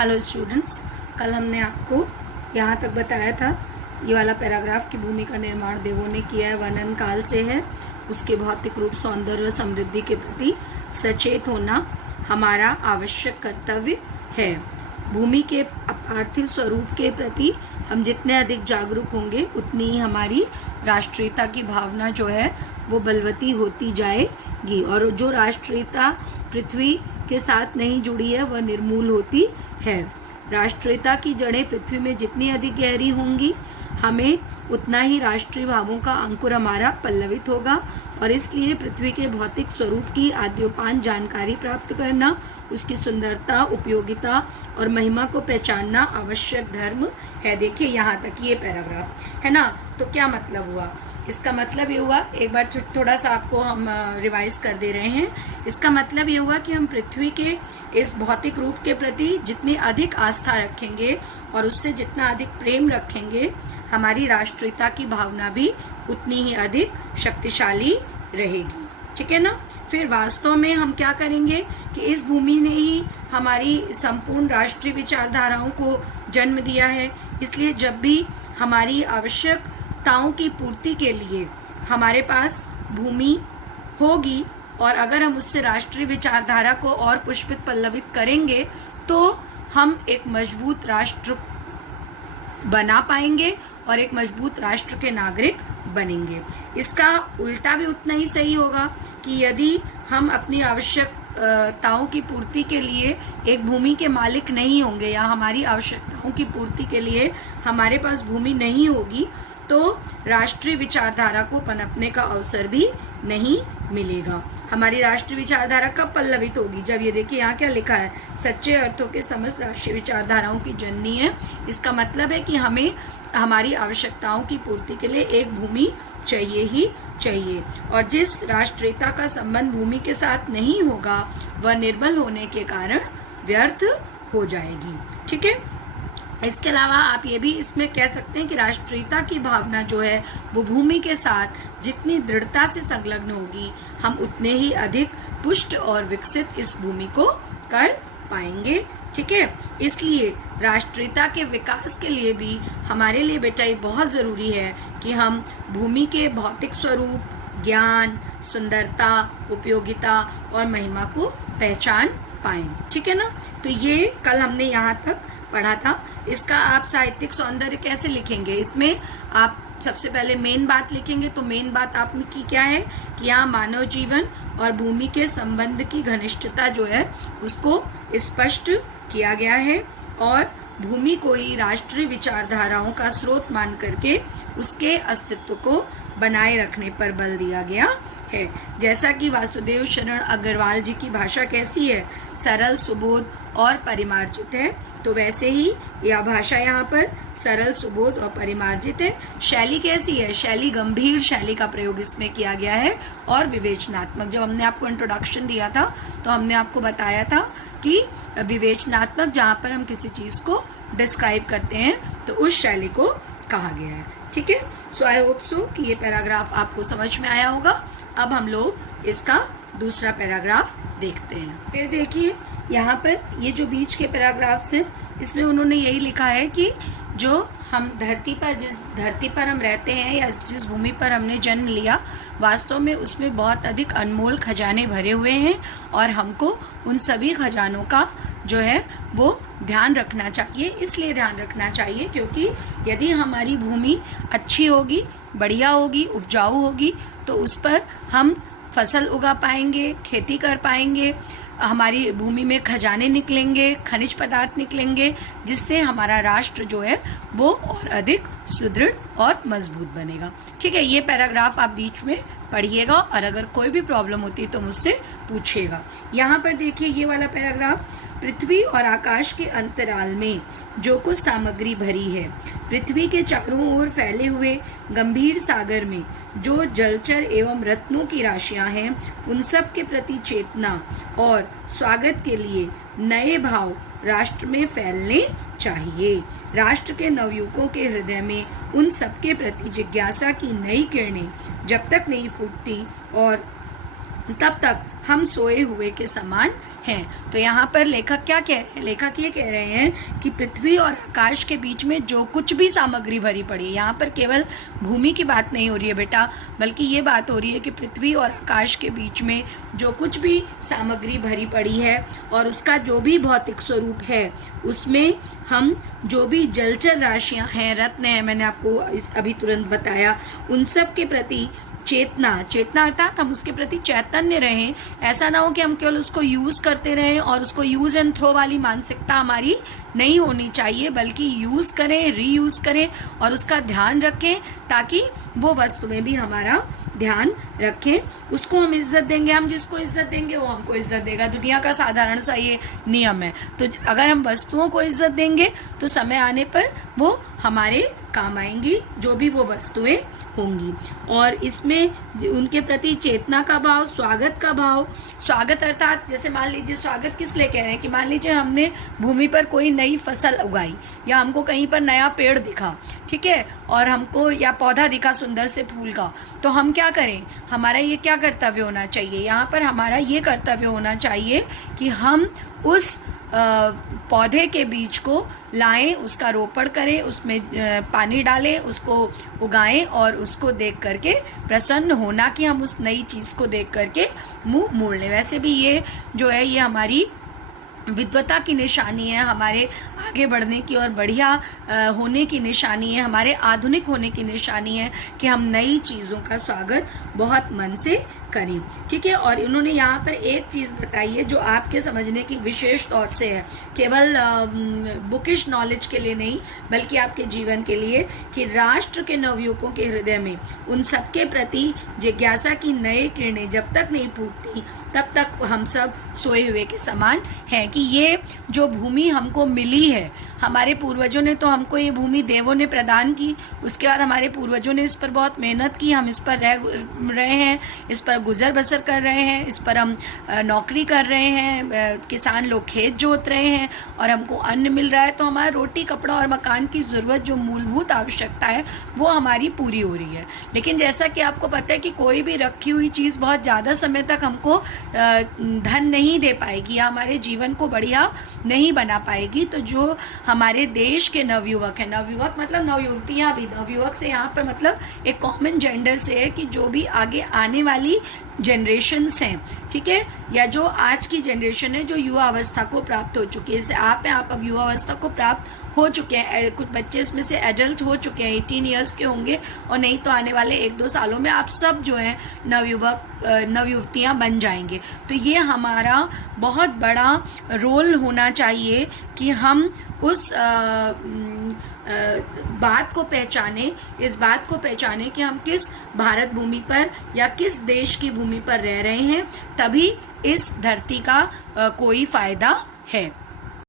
Hello students, कल हमने आपको यहाँ तक बताया था ये वाला पैराग्राफ की भूमि का निर्माण देवों ने किया है, वर्णन काल से है। उसके भौतिक रूप, सौंदर्य और समृद्धि के प्रति सचेत होना हमारा आवश्यक कर्तव्य है। भूमि के पार्थिव स्वरूप के प्रति हम जितने अधिक जागरूक होंगे उतनी ही हमारी राष्ट्रीयता की भावना जो है वो बलवती होती जाएगी, और जो राष्ट्रीयता पृथ्वी के साथ नहीं जुड़ी है वह निर्मूल होती है। राष्ट्रीयता की जड़ें पृथ्वी में जितनी अधिक गहरी होंगी, हमें उतना ही राष्ट्रीय भावों का अंकुर हमारा पल्लवित होगा, और इसलिए पृथ्वी के भौतिक स्वरूप की आद्योपान जानकारी प्राप्त करना, उसकी सुंदरता, उपयोगिता और महिमा को पहचानना आवश्यक धर्म है। देखिए यहाँ तक ये पैराग्राफ है ना। तो क्या मतलब हुआ? इसका मतलब ये हुआ, एक बार थोड़ा सा आपको हम रिवाइज कर दे रहे हैं। इसका मतलब ये हुआ कि हम पृथ्वी के इस भौतिक रूप के प्रति जितनी अधिक आस्था रखेंगे और उससे जितना अधिक प्रेम रखेंगे, हमारी राष्ट्रीयता की भावना भी उतनी ही अधिक शक्तिशाली रहेगी। ठीक है ना। फिर वास्तव में हम क्या करेंगे कि इस भूमि ने ही हमारी संपूर्ण राष्ट्रीय विचारधाराओं को जन्म दिया है। इसलिए जब भी हमारी आवश्यकताओं की पूर्ति के लिए हमारे पास भूमि होगी, और अगर हम उससे राष्ट्रीय विचारधारा को और पुष्पित पल्लवित करेंगे, तो हम एक मजबूत राष्ट्र बना पाएंगे और एक मजबूत राष्ट्र के नागरिक बनेंगे। इसका उल्टा भी उतना ही सही होगा कि यदि हम अपनी आवश्यकताओं की पूर्ति के लिए एक भूमि के मालिक नहीं होंगे, या हमारी आवश्यकताओं की पूर्ति के लिए हमारे पास भूमि नहीं होगी, तो राष्ट्रीय विचारधारा को पनपने का अवसर भी नहीं मिलेगा। हमारी राष्ट्रीय विचारधारा कब पल्लवित होगी? जब ये देखिए यहाँ क्या लिखा है, सच्चे अर्थों के समस्त राष्ट्रीय विचारधाराओं की जननी है। इसका मतलब है कि हमें हमारी आवश्यकताओं की पूर्ति के लिए एक भूमि चाहिए ही चाहिए, और जिस राष्ट्रीयता का संबंध भूमि के साथ नहीं होगा वह निर्बल होने के कारण व्यर्थ हो जाएगी। ठीक है। इसके अलावा आप ये भी इसमें कह सकते हैं कि राष्ट्रीयता की भावना जो है वो भूमि के साथ जितनी दृढ़ता से संलग्न होगी, हम उतने ही अधिक पुष्ट और विकसित इस भूमि को कर पाएंगे। ठीक है। इसलिए राष्ट्रीयता के विकास के लिए भी हमारे लिए बेटा ये बहुत जरूरी है कि हम भूमि के भौतिक स्वरूप, ज्ञान, सुंदरता, उपयोगिता और महिमा को पहचान पाएं। ठीक है ना। तो ये कल हमने यहाँ तक पढ़ा था। इसका आप साहित्यिक सौंदर्य कैसे लिखेंगे? इसमें आप सबसे पहले मेन बात लिखेंगे। तो मेन बात आप में की क्या है कि यहाँ मानव जीवन और भूमि के संबंध की घनिष्ठता जो है उसको स्पष्ट किया गया है, और भूमि को ही राष्ट्रीय विचारधाराओं का स्रोत मान करके उसके अस्तित्व को बनाए रखने पर बल दिया गया है। जैसा कि वासुदेव शरण अग्रवाल जी की भाषा कैसी है, सरल, सुबोध और परिमार्जित है, तो वैसे ही यह भाषा यहाँ पर सरल, सुबोध और परिमार्जित है। शैली कैसी है? शैली गंभीर शैली का प्रयोग इसमें किया गया है और विवेचनात्मक। जब हमने आपको इंट्रोडक्शन दिया था तो हमने आपको बताया था कि विवेचनात्मक, जहाँ पर हम किसी चीज को डिस्क्राइब करते हैं, तो उस शैली को कहा गया है। ठीक है। सो आई होप सो कि ये पैराग्राफ आपको समझ में आया होगा। अब हम लोग इसका दूसरा पैराग्राफ देखते हैं। फिर देखिए यहाँ पर ये जो बीच के पैराग्राफ्स हैं, इसमें उन्होंने यही लिखा है कि जो हम धरती पर, जिस धरती पर हम रहते हैं या जिस भूमि पर हमने जन्म लिया, वास्तव में उसमें बहुत अधिक अनमोल खजाने भरे हुए हैं, और हमको उन सभी खजानों का जो है वो ध्यान रखना चाहिए। इसलिए ध्यान रखना चाहिए क्योंकि यदि हमारी भूमि अच्छी होगी, बढ़िया होगी, उपजाऊ होगी, तो उस पर हम फसल उगा पाएंगे, खेती कर पाएंगे, हमारी भूमि में खजाने निकलेंगे, खनिज पदार्थ निकलेंगे, जिससे हमारा राष्ट्र जो है वो और अधिक सुदृढ़ और मजबूत बनेगा। ठीक है। ये पैराग्राफ आप बीच में पढ़िएगा, और अगर कोई भी प्रॉब्लम होती है तो मुझसे पूछिएगा। यहाँ पर देखिए ये वाला पैराग्राफ, पृथ्वी और आकाश के अंतराल में जो कुछ सामग्री भरी है, पृथ्वी के चारों ओर फैले हुए गंभीर सागर में जो जलचर एवं रत्नों की राशियां हैं, उन सब के प्रति चेतना और स्वागत के लिए नए भाव राष्ट्र में फैलने चाहिए। राष्ट्र के नवयुवकों के हृदय में उन सब के प्रति जिज्ञासा की नई किरणें जब तक नहीं फूटती और तब तक हम सोए हुए के समान हैं। तो यहाँ पर लेखक क्या कह रहे हैं? लेखक ये कह रहे हैं कि पृथ्वी और आकाश के बीच में जो कुछ भी सामग्री भरी पड़ी है, यहाँ पर केवल भूमि की बात नहीं हो रही है बेटा, बल्कि ये बात हो रही है कि पृथ्वी और आकाश के बीच में जो कुछ भी सामग्री भरी पड़ी है और उसका जो भी भौतिक स्वरूप है, उसमें हम जो भी जलचर राशियां हैं, रत्न है, मैंने आपको अभी तुरंत बताया, उन सब के प्रति चेतना अर्थात हम उसके प्रति चैतन्य रहें। ऐसा ना हो कि हम केवल उसको यूज करते रहें, और उसको यूज एंड थ्रो वाली मानसिकता हमारी नहीं होनी चाहिए, बल्कि यूज करें, रीयूज करें और उसका ध्यान रखें, ताकि वो वस्तु में भी हमारा ध्यान रखें। उसको हम इज्जत देंगे, हम जिसको इज्जत देंगे वो हमको इज्जत देगा। दुनिया का साधारण सा ये नियम है। तो अगर हम वस्तुओं को इज्जत देंगे तो समय आने पर वो हमारे काम आएंगी, जो भी वो वस्तुएं होंगी। और इसमें उनके प्रति चेतना का भाव, स्वागत का भाव। स्वागत अर्थात जैसे मान लीजिए, स्वागत किस लिए कह रहे हैं कि मान लीजिए हमने भूमि पर कोई नई फसल उगाई, या हमको कहीं पर नया पेड़ दिखा, ठीक है, और हमको या पौधा दिखा सुंदर से फूल का, तो हम क्या करें? हमारा ये क्या कर्तव्य होना चाहिए? यहाँ पर हमारा ये कर्तव्य होना चाहिए कि हम उस पौधे के बीज को लाएं, उसका रोपण करें, उसमें पानी डालें, उसको उगाएं और उसको देख करके प्रसन्न होना कि हम उस नई चीज को देख करके मुंह मोड़ लें। वैसे भी ये जो है, ये हमारी विद्वता की निशानी है, हमारे आगे बढ़ने की और बढ़िया होने की निशानी है, हमारे आधुनिक होने की निशानी है कि हम नई चीज़ों का स्वागत बहुत मन से करें, ठीक है। और इन्होंने यहाँ पर एक चीज़ बताई है जो आपके समझने की विशेष तौर से है, केवल बुकिश नॉलेज के लिए नहीं बल्कि आपके जीवन के लिए, कि राष्ट्र के नवयुवकों के हृदय में उन सबके प्रति जिज्ञासा की नए किरणें जब तक नहीं फूटती तब तक हम सब सोए हुए के समान हैं। कि ये जो भूमि हमको मिली है, हमारे पूर्वजों ने तो हमको ये भूमि देवों ने प्रदान की, उसके बाद हमारे पूर्वजों ने इस पर बहुत मेहनत की, हम इस पर रह रहे हैं, इस पर गुजर बसर कर रहे हैं, इस पर हम नौकरी कर रहे हैं, किसान लोग खेत जोत रहे हैं और हमको अन्न मिल रहा है। तो हमारा रोटी, कपड़ा और मकान की ज़रूरत, जो मूलभूत आवश्यकता है, वो हमारी पूरी हो रही है। लेकिन जैसा कि आपको पता है कि कोई भी रखी हुई चीज़ बहुत ज़्यादा समय तक हमको धन नहीं दे पाएगी या हमारे जीवन को बढ़िया नहीं बना पाएगी। तो जो हमारे देश के नवयुवक हैं, नवयुवक मतलब नवयुवतियाँ भी, नवयुवक से यहाँ पर मतलब एक कॉमन जेंडर से है कि जो भी आगे आने वाली जनरेशन्स हैं, ठीक है, या जो आज की जनरेशन है जो युवा अवस्था को प्राप्त हो चुकी है, जैसे आप हैं, आप अब युवा अवस्था को प्राप्त हो चुके हैं, कुछ बच्चे इसमें से एडल्ट हो चुके हैं, 18 ईयर्स के होंगे, और नहीं तो आने वाले 1-2 सालों में आप सब जो है नवयुवक नवयुवतियाँ बन जाएंगे। तो ये हमारा बहुत बड़ा रोल होना चाहिए कि हम उस बात को पहचाने, इस बात को पहचाने कि हम किस भारत भूमि पर या किस देश की भूमि पर रह रहे हैं, तभी इस धरती का कोई फायदा है।